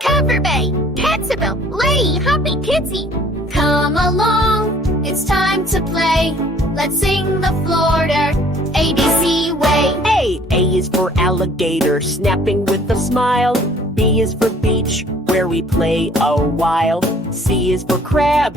Cover Bay, Katsaville, Lay, Hoppy Kitsy. Come along, it's time to play. Let's sing the Florida ABC way. A is for alligator, snapping with a smile. B is for beach, where we play a while. C is for crab,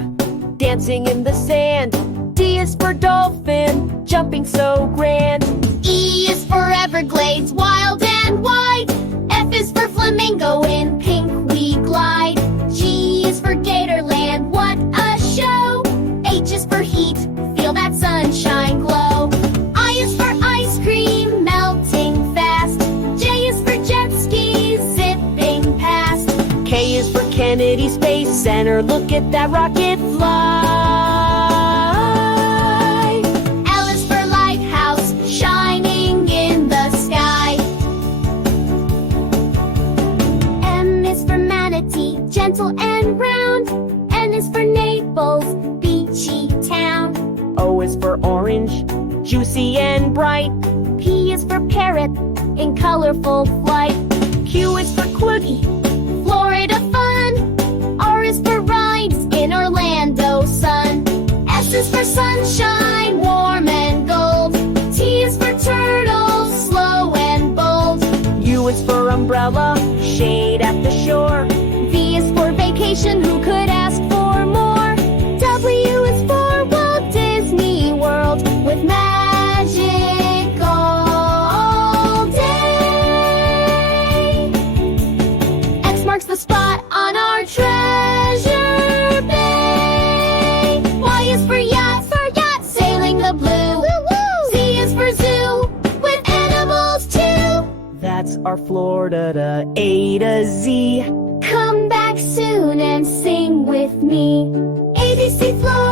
dancing in the sand. D is for dolphin, jumping so grand. E is for Everglades, wild and wide. F is for flamingo, in pink we glide. G is for Gatorland, what a show. H is for heat, feel that sunshine glow. I is for ice cream, melting fast. J is for jet skis, zipping past. K is for Kennedy Space Center, look at that rocket fly. L is for lighthouse, shining in the sky. M is for manatee, gentle and round. N is for Naples, beachy town. O is for orange, juicy and bright. P is for parrot, in colorful flight. Q is for Quootie, Florida fun. R is for rides, in Orlando sun. S is for sunshine, warm and gold. T is for turtles, slow and bold. U is for umbrella, shade at the shore. V is for vacation, who could ask for more? W is for Walt Disney World, with magic all day. X marks the spot on our treasure bay. Y is for yacht, sailing the blue. Z is for zoo, with animals too. That's our Florida A to Z. Come back soon and sing with me. ABC Florida.